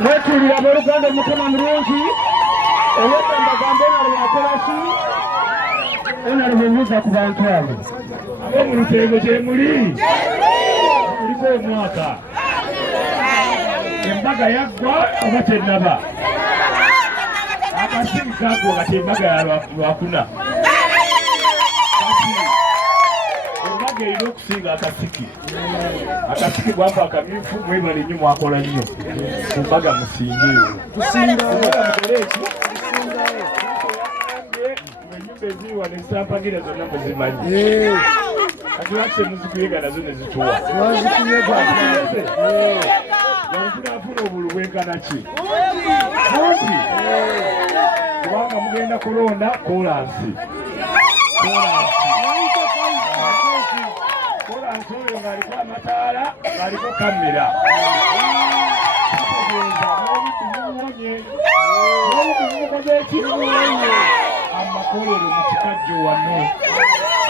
Netulira Uganda mukama mulungi ewetamba gambona lwakolaki ona lumubuuza ku bantu abo abo mu luteego gye muli kuliko omwaka embaga yaggwa oba tennaba akasimu kaggwa kati embaga ya lwakuna embaga erina okusinga akasiki akasiki gwava akamyufu mwebale nnyo mwakola nnyo ku mbaga musingeewo mukoleeki enyumba eziriwa nezisampagira zonna muzimanyi kati lwaki temuzikuyiga nazo nezituwa wantunafuna obulu bwenkana ki kumpi kubanga mugenda kulonda kolansi oyo ng'aliko amataala ng'aliko kamera amakolero mu kikajjo wano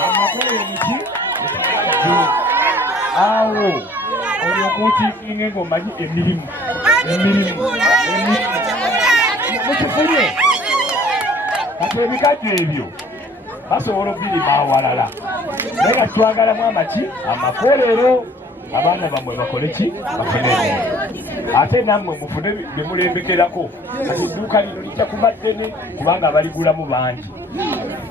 amakolero muki awo olwokuutiikinga ng'omanyi emirimu mukifulye kati ebikajjo ebyo basobola okubirima awalala naye nga twagalamu amaki amakolero abaana bammwe bakole ki bafune ate nammwe mufune bye mulembekerako kati edduuka lino lijja kuba ddene kubanga abaligulamu bangi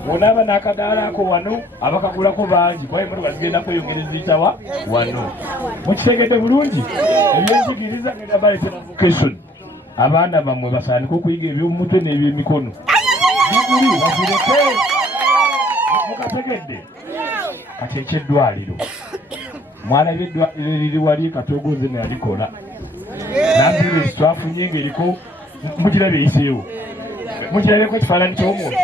bw'onaaba n'akadaala ako wano abakagulako bangi kuba emmotoka zigenda kweyongereza itawa wano mukitegedde bulungi ebyenjigiriza ngenda baleetera vocation abaana bammwe basandike okuyiga eby'omumutwe n'ebyemikono biguli bazireke mukategedde kati ekyeddwaliro mwana byeddwaliro eriri wali Katogoze nalikola nambire twafunye ng'eriko mugirabye eyiseewo mugirabyeko ekifaananyi ky'omuntu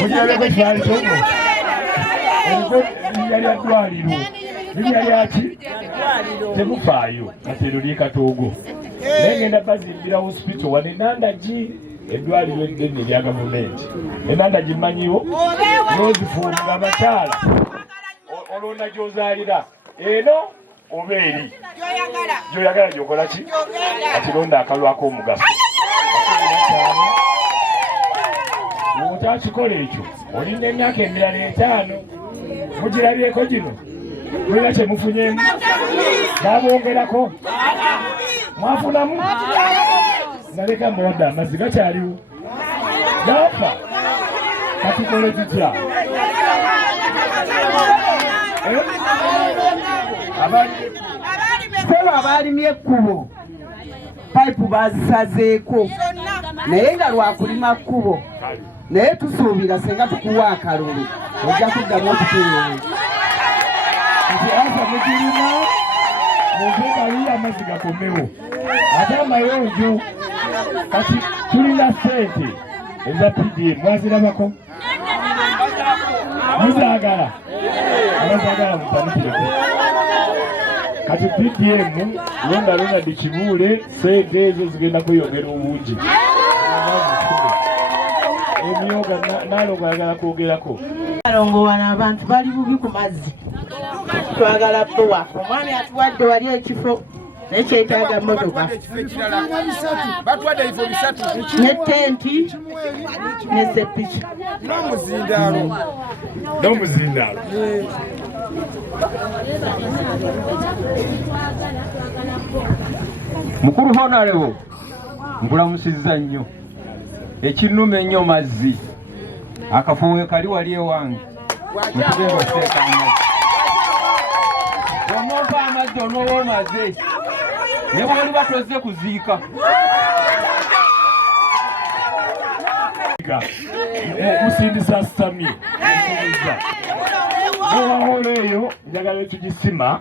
mugirabyeko ekifaananyi ky'omuntu eriko linnya lya ddwaliro linnya lyaki temufaayo kati eryo ly'e Katogo naye ngenda bazimbira hospital wano enandagi eddwaliro eddene erya gavumenti enandagi mmanyiwo nozifuunga abakyala olwonna gy'ozaalira eno oba eri gy'oyagala gy'okola ki kati londa akalwako omugaso bw'otakikola ekyo olina emyaka emirala 5 mugirabyeko gino mulina kyemufunyemu babongerako mwafunamu naleka mboda amazzi gakyaliwo gafa katukole tutya sebo abalimye ekkubo payipu bazisazeeko naye nga lwakulima kkubo naye tusuubira senga tukuwa akalulu ojja kuddamu okutuwewe kati asa mugirina muvekaliyo amazzi gakomewo ate amayonjo kati tulina sente eza PDM mwazirabako muzagala abazagala mutandikireko kati PDM londa dikibuule sente ezo zigenda kweyongera obungi emyoga nalongo ayagala kwogerako alongo wano abantu bali bubi ku mazzi twagala bbowa omwami atuwadde wali ekifo nekyetaaga motoka ne tenti ne sepiki n'omuzindaalo mukulu honorable nkulamusizza nnyo ekinnuma ennyo mazzi akafuuwe kali wali ewange mutugenda okuteeka amazzi omumpa amazzi onooba omaze ne bwoli batozze kuziika musindisa sami owahola eyo njagala tugisima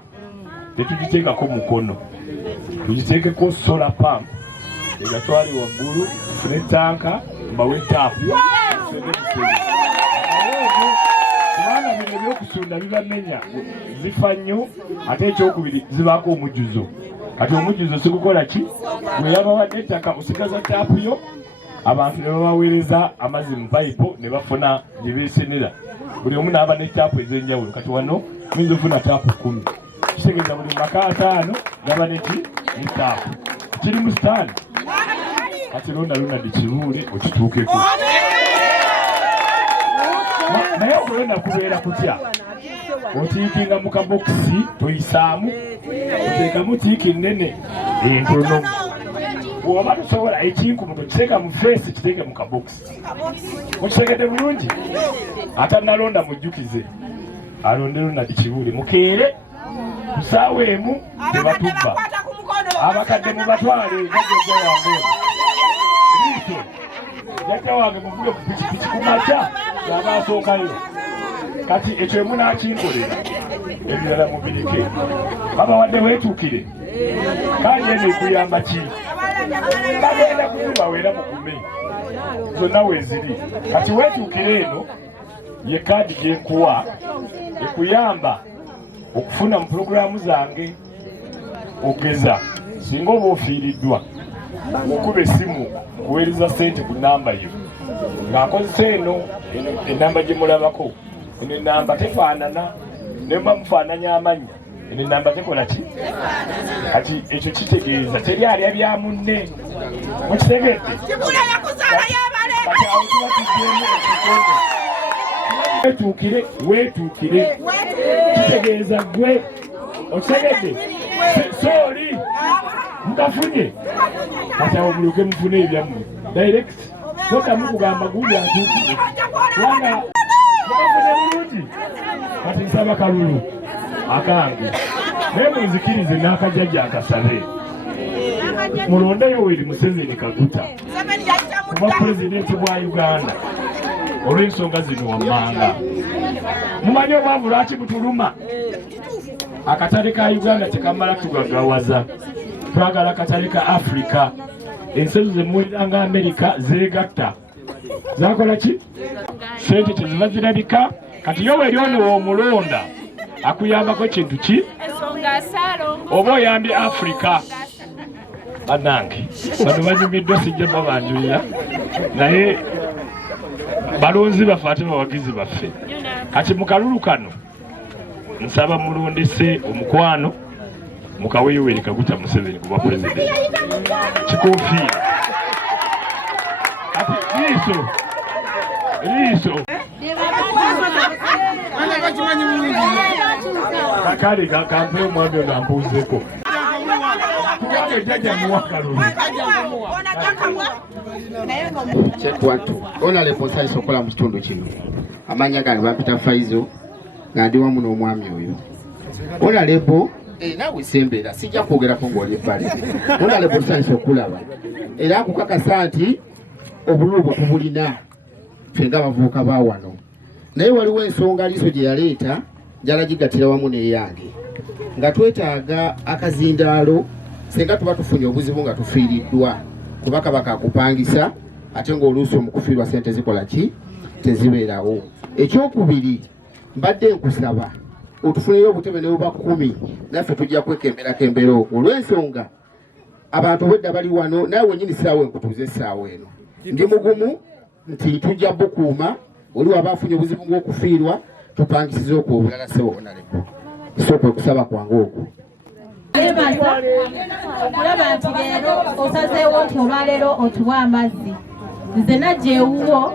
tetugiteekako mukono tugiteekeko solar pump egatwali waggulu tufune tanka mbawe taapu kubanga bino ebyokusunda bibamenya zifa nnyo ate ekyokubiri zibaako omujjuzo kati omujjuzo sigukola ki bweyabawadde ettaka osigaza taapu yo abantu ne babaweereza amazzi mu payipo ne bafuna gye beesenera buli omu naaba ne taapu ez'enjawulo kati wano muyinza ofuna taapu 10 kitegeeza buli maka 5 gaba neki ne taapu kiri mu sitaani kati londa dikibuule okituukeko naye okulonda kubeera kutya otiikinga mu kabokisi toyisaamu oteekamu tiiki nnene entono bw'oba tosobola ekinkumuto kiteeka mu feesi kiteeke mu kabokisi okitegedde bulungi atanalonda mujjukize alonde londa dikibuule mukeere ku ssaawa emu tebatubba abakadde mu batwale gajjajja wange liiso jajja wange muvuge ku pikipiki ku makya yaba asookayo kati ekyo emunaakinkolera ebirala mubireke babawadde weetuukire kanje nekuyamba ki bagenda kutubaweera mukume zonna weeziri kati weetuukire eno ye kaadi gyenkuwa ekuyamba okufuna mu pulogulaamu zange ogeza singa oba ofiiriddwa okuba essimu kuweereza ssente ku nnamba yo ng'akozesa eno ennamba gye mulabako eno ennamba tefaanana nemba mufaananya amannya eno ennamba tekola ki kati ekyo kitegeeza teri alya bya munne mukitegedde weetuukire kitegeeza gwe okitegedde sooli mukafunye kati awo mulyoke mufune ebyammwe direct todamu kugamba gundi atuukire kubanga mukafunye bulungi kati nsaba kalulu akange naye munzikirize n'akajjajja akasabe mulondeyo Yoweri Museveni Kaguta kuba pulezidenti bwa Uganda olw'ensonga zino wammanga mumanyi obwavu lwaki butuluma akatale ka Uganda tekamala tugagawaza twagala akatale ka Afrika ensi zemuwulira nga Amerika zeegatta zakola ki sente teziba zirabika kati Yoweri ono omulonda akuyambako kintu ki oba oyambye Afrika bannange bano banyumiddwa sijja babanjulira naye balonzi baffe ate bawagizi baffe kati mu kalulu kano nsaba mulondese omukwano mukawe Yoweri Kaguta Museveni kuba pulezidenti kikofiira kati liiso kakale kakampe omwami ono ambuuzeko kubanga ejjajja muwa kalulu Chekwatu Honorable Nsanyusa okukola mu kitundu kino amanya gange bampita Faizo nga ndi wamu n'omwami oyo Honorable naawe sembera sijja kwogerako ng'oli ebbale Honorable Nsanyusa okulaba era akukakasa nti obululu bwe tubulina ffe ng'abavubuka ba wano. Naye waliwo ensonga Liiso gye yaleeta njala gigatira wamu n'eyange nga twetaaga akazindaalo senga tuba tufunye obuzibu nga tufiiriddwa kuba Kabaka akupangisa ate ng'oluusi omukufiirwa ssente zikola ki tezibeerawo. Ekyokubiri mbadde nkusaba otufuneyo obutebe ne buba 10 naffe tujja kwekemberakembera okwo olw'ensonga abantu obwedda bali wano naye wennyini ssaawa enkutuuza essaawa eno ndi mugumu nti tujja bukuuma oli waba afunye obuzibu ng'okufiirwa tupangisiza okwo obulala ssebo Honorable sooka okusaba kwange okwo. Okulaba nti leero osazeewo nti olwaleero otuwa amazzi nze najja ewuwo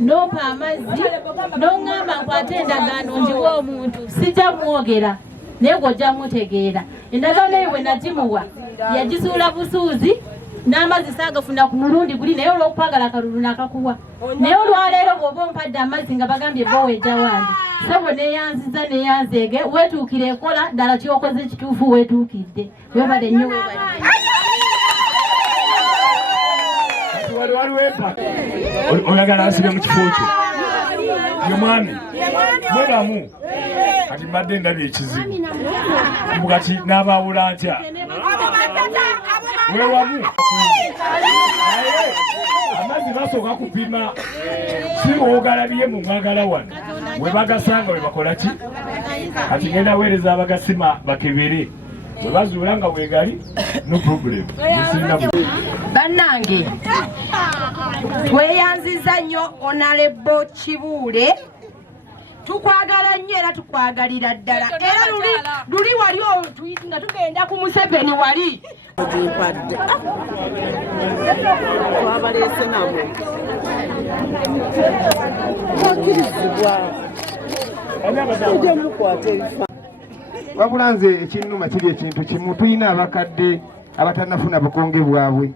n'ompa amazzi n'oŋŋamba nkwate endagaano njiwe omuntu sijja mwogera naye gw'ojja mutegeera. Endagaano eyo bwe nagimuwa yagizuula busuuzi n'amazzi saagafuna ku mulundi guli naye olw'okupagala akalulu n'akakuwa. Naye olwaleero bw'oba ompadde amazzi nga bagambye bba wejja wange sabo neeyanziza neeyanzeege weetuukire ekola ddala kyokoze kituufu weetuukidde. Webale nnyo webale. Oyagala asibe mu kifo kyo ye mwami mwebamu kati mbadde ndabye ekizibu mugati n'abaawula ntya wewamu amazzi basooka kupima si woogalabiye mu mwagala wano we bagasanga we bakola ki kati ngenda weereza abagasima bakebere we bazuula nga weegali no problem. Bannange tweyanziza nnyo Honorable Kibuule tukwagala nnyo era tukwagalira ddala era luli wali nga tugenda ku Museveni wali Gimpadde twabaleese nabo bakirizibwa ojja mukwata ebifa wabula nze ekinnuma kiri ekintu kimu tulina abakadde abatanafuna bukonge bwabwe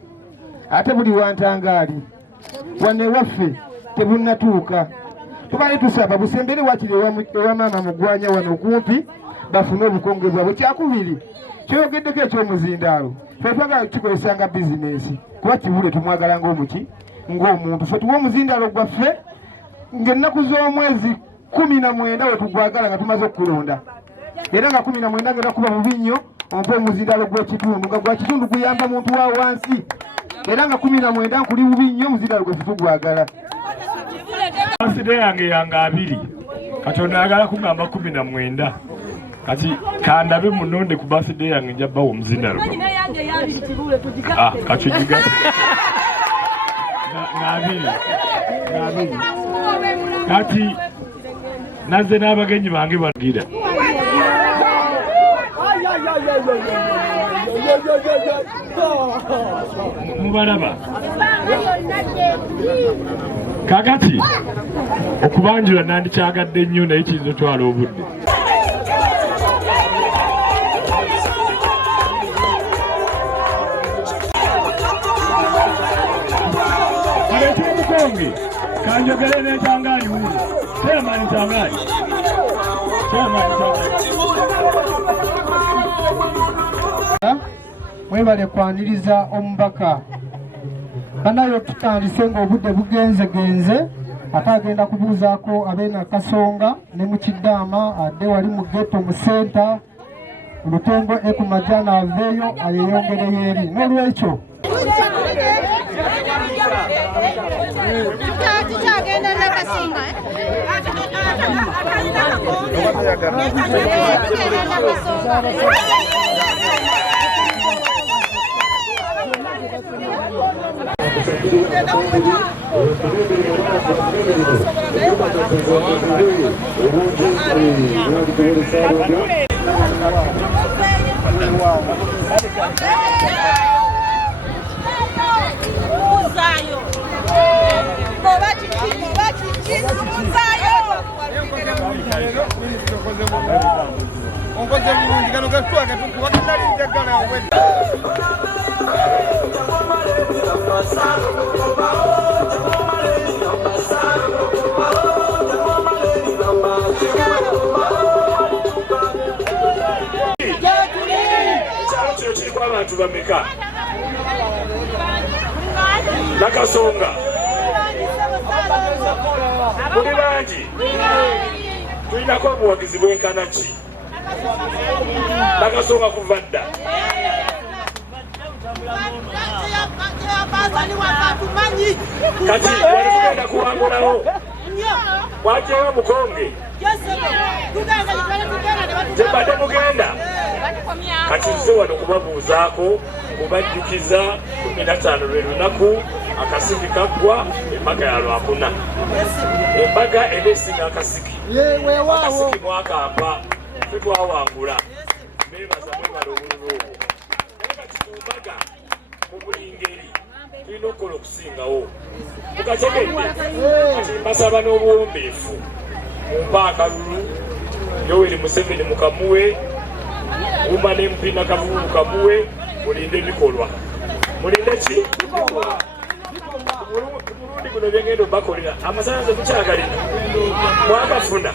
ate buli wantangaali wane waffe tebunnatuuka tubale tusaba busembere wakiri ewa maama Mugwanya wano okumpi bafune obukonge bwabwe. Kyakubiri kyoyogeddeko ekyomuzindaalo ffe twagala kikozesanga bizinesi kuba Kibuule tumwagala ng'omuki ng'omuntu ffe tuwa omuzindaalo gwaffe ng'ennaku z'omwezi 19 we tugwagala nga tumaze okukulonda era nga 19 ngenda kuba mubi nnyo ompa omuzindaalo gw'ekitundu nga gwa kitundu guyamba muntu wa wansi era nga 19 nkuli bubi nnyo omuzindaalo gweffe tugwagala. Birthday yange yanga 2 Katonda ayagala kugamba 19 kati kandabe munonde ku birthday yange nja bawo omuzindaalo kachujiga na 2 kati naze n'abagenyi bange bagira mubalaba kakati okubanjula nandikyagadde nnyo naye kiyinza otwala obudde. Aleky'omukonge kanjogere n'etangaali wuno teyamanyi tangaali mwebale kwaniriza omubaka banayo tutandise ng'obudde bugenzegenze ate agenda kubuuzaako abeena Kasonga ne mu Kidaama adde wali mu ghetto mu senta Lutengo ekumajana aveeyo ayeyongereyo eri n'olwekyo abantu bameka Nakasonga Muli bangi tulinako obuwagizi bwenkana ki Nakasonga kuva dda kati wali tugenda kuwangulawo wajeyo mukonge tebadde mugenda kati nze wano kubabuuzaako kubajjukiza 15 lwe lunaku akasiki kaggwa embaga ya Lwakuna embaga eneesinga akasiki mwakampa tetwawangula nebaza mwebala obululu obwo naye kati ku mbaga mu buli ngeri tulina okukola okusingawo mukategedde kati mbasaba n'obuwombeefu mumpa akalulu Yoweri Museveni mukamuwe Uma n'empina Kavulu kamuwe mulinde ebikolwa mulinde ki mulundi guno byengendo bakolera amasannyalaze mukyagalina mwagafuna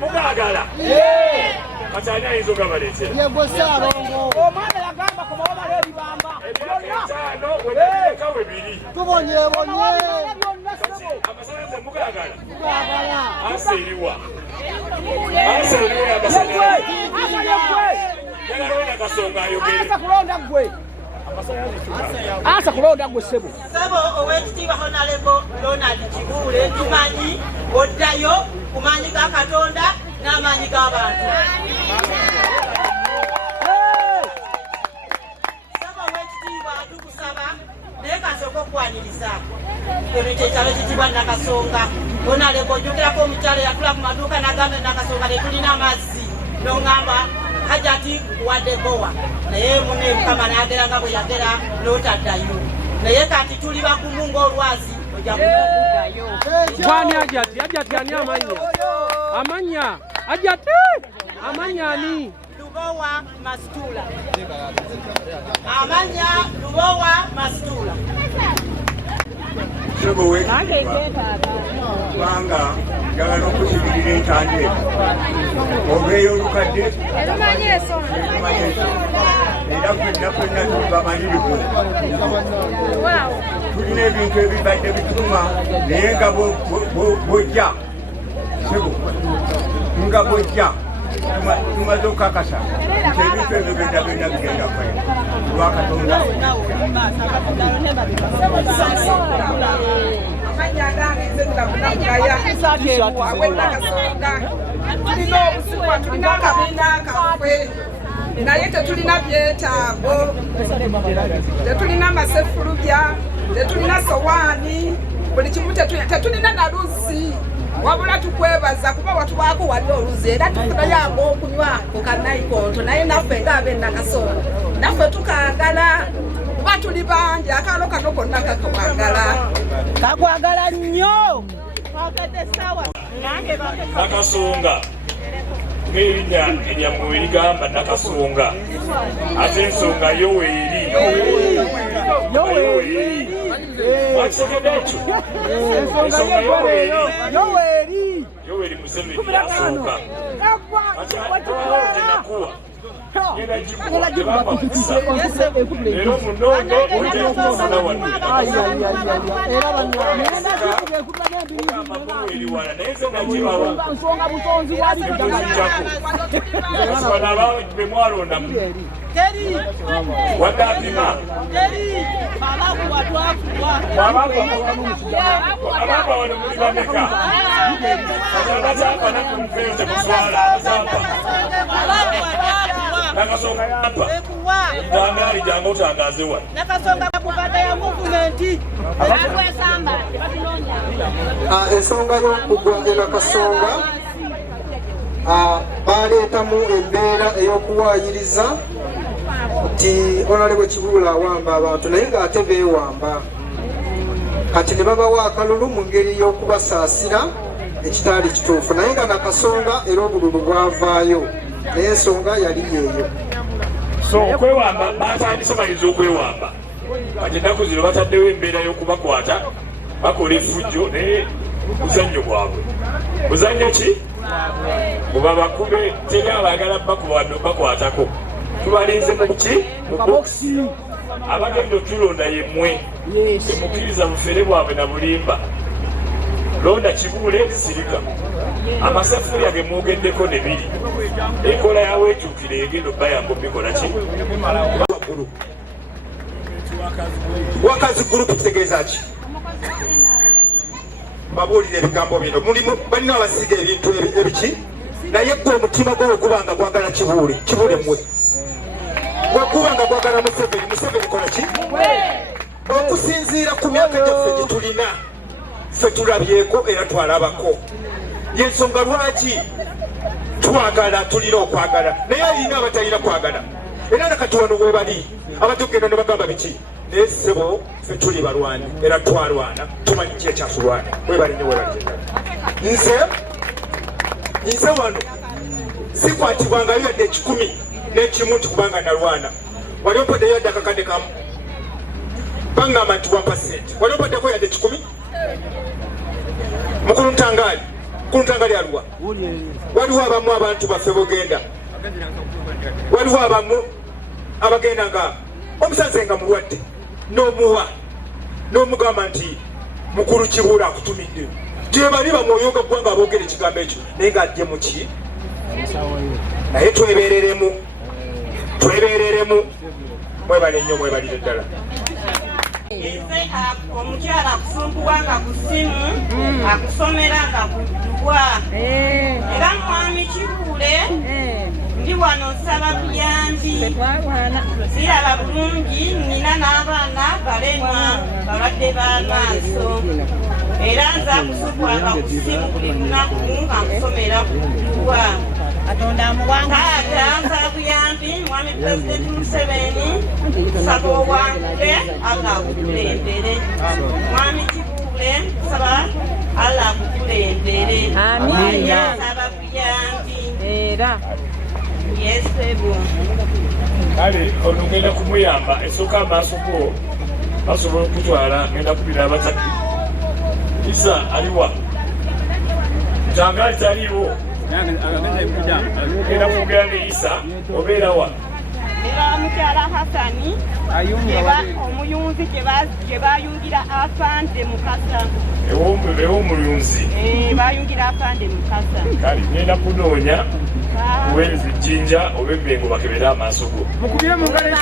mugagala kati ani ayinza ogabaleetera omwana yagamba kumawabala ebibamba etaano webireka webiri amasannyalaze mugagala ansi eriwa amasannyalaze Nakasonga ayogere asa kulonda gwe sebo owekitiibwa Honorable Ronald Kibule tumanyi oddayo kumanyi ga Katonda n'amaanyi g'abantu saba owekitiibwa tukusaba naye kasooka okwaniriza eno kyekyalo kitiibwa Nakasonga Honorable ojjukirako omukyalo yatula ku maduuka n'agamba Nakasonga tetulina mazzi n'oŋŋamba hajati wadde bowa naye mune Mukama n'agera nga bwe yagera n'otaddayo naye kati tuli bakumu ng'olwazi ojja kuddayo gwani ajati ani amanya ajati amanya ani Lubowa Masitula amanya Lubowa Masitula Sebo kubanga njagala n'okusibirira entande obeeyo olukadde era fenna tubamalirivu tulina ebintu ebibadde bituma naye nga bwojja sebo nga bwojja tumaze okukakasa nti ebintu ebyo byonna bigenda kwera lwa Katonda tulina obusibwa tulina akabiina kaffe naye tetulina byetaago tetulina masefulubya tetulina sowaani buli kimu tetulina na luzzi wabula tukwebaza kuba watubaako wadde oluzzi era tufunayo ag'okunywa ku kannayikonto naye naffe ng'ab'e Nakasonga naffe tukaagala kuba tuli bangi akaalo kano konna kakwagala nnyo Nakasonga ng'erinnya eryammwe erigamba Nakasonga ate ensonga Yoweri wakitegedde ekyo ensonga Yoweri Museveni yasooka kati gyenakuwa ngenda gikuwa tebampa mukisa leero munondo oteekufuna wano eriwala naye nze nagibawa nebuzijjako kasibana be mwalondamu wadde apima abamba wano muli bameka abazampa nakumufeyo temuswala abazampa Nakasonga yampa tangaali jangu otangaze wano Nakasonga kukada ya movement ensonga y'okugwa e Nakasonga baleetamu embeera ey'okuwaayiriza nti Honorable Kibule awamba abantu naye ng'ate beewamba kati ne babawa akalulu mu ngeri y'okubasaasira ekitaali kituufu naye nga Nakasonga era obululu bwavaayo naye ensonga yali yeeyo so okwewamba batandise bayinza okwewamba kati ennaku zino bataddewo embeera y'okubakwata bakola effujjo naye buzannyo bwabwe buzannyo ki buba bakube teri abaagala bakwatako tubalinze mu ki mu bokisi abagenda otulonda yemmwe temukkiriza bufere bwabwe na bulimba londa Kibuule sirika amasafuriya ge mwogeddeko ne biri enkola yaweekyukira egenda obbayamba obikola ki wakazi gurupu kitegeeza ki babuulira ebigambo bino mulimu balina abasiga ebintu ebiki naye gwe omutima gwe wegubanga gwagala Kibuule mmwe wegubanga gwagala Museveni kola ki okusinziira ku myaka gyaffe gye tulina ffe tulabyeko era twalabako yensonga lwaki twagala tulina okwagala naye alina abatalina kwagala era nakati wano webali abatugenda ne bagamba biki naye ssebo ffe tuli balwanyi era twalwana tumanyi ki ekyatulwana webali ne webali nze wano sikwatibwangayo yadde 11 nti kubanga nalwana wali ompaddeyo yadde akakande kamu bangamba nti 1%. Wali opaddeko yadde 10? Mukulu Ntangali aluwa waliwo abamu abantu baffe bogenda waliwo abamu abagenda nga omusaze nga mulwadde n'omuwa n'omugamba nti mukulu Kibuule akutumidde gye bali bamwoyo ga ggwanga aboogera ekigambo ekyo naye ng'ajje mu ki naye twebeereremu mwebale nnyo mwebalire ddala Ize omukyala akusumbuwanga ku ssimu akusomera nga kujjubwa era mwami Kibuule ndi wano nsaba buyambi siraba bulungi nina n'abaana balemwa balwadde b'amaaso era nza kusubwanga ku ssimu buli lunaku nga nkusomera kujjubwa taata nsaba buyambi mwami Pulezidenti Museveni nsaba obwanguke agakukulembere mwami Kibuule nsaba Allah akukulembere nsaba buyambi era yesebo kale ono ngenda kumuyamba esooka amaaso go basobola okutwala ngenda kubira abataki Isa aliwa Ntangali taliwo ngenda kwogera ne Isa obeera wa era mukyala Hasani omuyunzi gye bayungira afande Mukasa ew'omulunzi bayungira afande Mukasa kale ngenda kunoonya kuweereza ejjinja oba emmengo bakebere amaaso go mukubire mu ngalo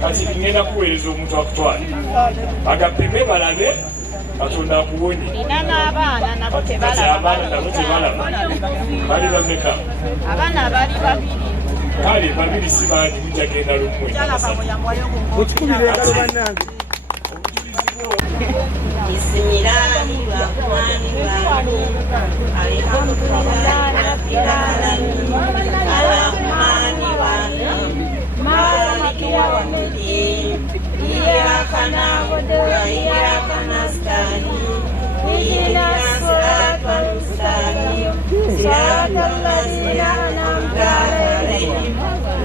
kati ngenda kuweereza omuntu akutwala agapime balabe Katonda akuwonye nina n'abaana nabo tebalaba bali bameka abaana bali babiri kale babiri si bangi mujagenda lumwe mukikubire engalo bannange Bismillahirrahmanirrahim Alhamdulillahi rabbil alamin Arrahmanirrahim Maliki yawmiddin Iyyaka na'budu wa iyyaka nasta'in Ihdinas siratal mustaqim Siratal ladzina an'amta 'alaihim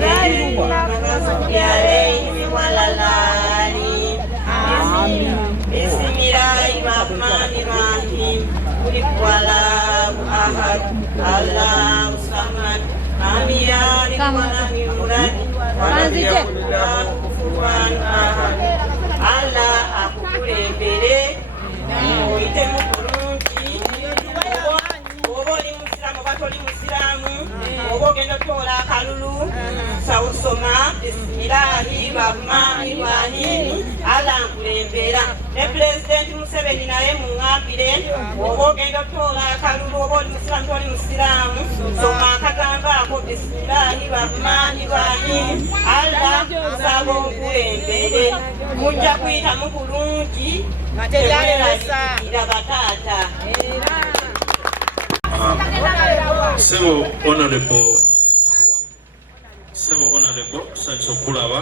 ghayril maghdubi 'alaihim waladdallin Amin Bismillahirrahmanirrahim Qul huwallahu ahad Allahu samad lam yalid wa lam yulad wa lam yakul lahu kufuwan ahad Allah akukulembere muite mukulungi oba oli musiramu oba toli musiramu oba ogenda otola akalulu sawusoma Bismillahirrahmanirrahim Allah nkulembera ne Pulezidenti Museveni naye muŋŋambire oba ogenda otola akalulu oba oli musiramu toli musiramu soma akagambo ako Bismillahirrahmanirrahim Allah nsaba onkulembere mujja kuyitamu bulungi temulerabikira bataata Several honorable, tusanyusa okulaba.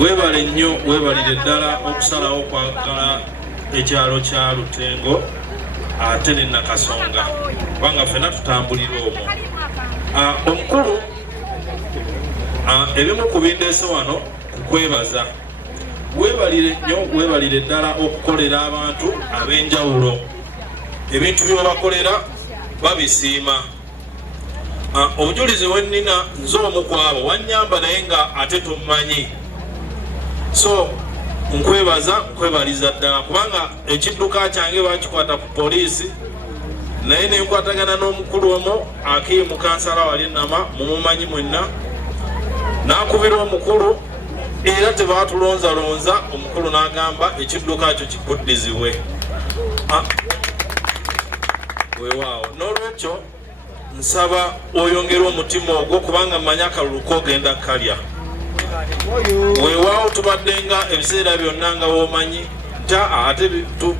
Weebale nnyo weebalire ddala okusalawo okwagala ekyalo kya Lutengo ate ne Nakasonga kubanga ffenna tutambulira omwo. Omukulu ebimu ku bindeese wano kukwebaza. Weebalire nnyo weebalire ddala okukolera abantu ab'enjawulo. Ebintu bye babakolera babisiima. obujulizi bwennina nze omu kwabo wannyamba naye nga ate tummanyi, so nkwebaliza ddala kubanga ekidduka kyange bakikwata ku poliisi naye nenkwatagana n'omukulu omu akiimu kansala wali nama mumumanyi mwenna nakubira omukulu era tebatulonzalonza omukulu n'agamba ekidduka kyo kikuddizibwe. Weewaawo n'olwekyo nsaba oyongera omutima ogwo kubanga mmanyi akalulu kogenda kalya. Weewaawo tubadde nga ebiseera byonna nga womanyi ate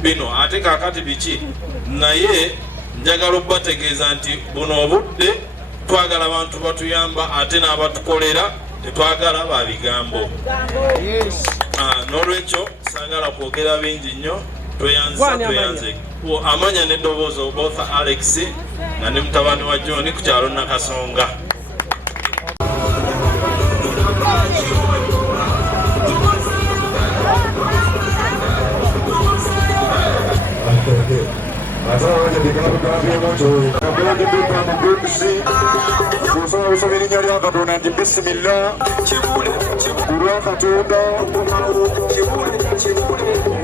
bino ate kakati biki, naye njagala okubategeeza nti buno obudde twagala abantu batuyamba ate n'abatukolera tetwagala babigambo. N'olwekyo sagala kwogera bingi nnyo, tweyanze amanya n'eddoboozi obotha Alex nga ne mutabani wa John ku kyalo Nakasonga. Erinnya lya Katonda nti bisimilla kulwa Katonda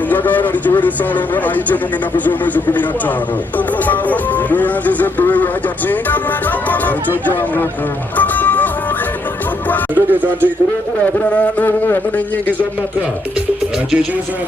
njagala likiwere Saalongo ayitemu ng'ennaku z'omwezi 15 tweyanziza ebbeeyo hajati ekyojjanguko ntegeeza nti kulw'enkulaakulana n'obumu wamu n'ennyingiza mu maka kyekinsonga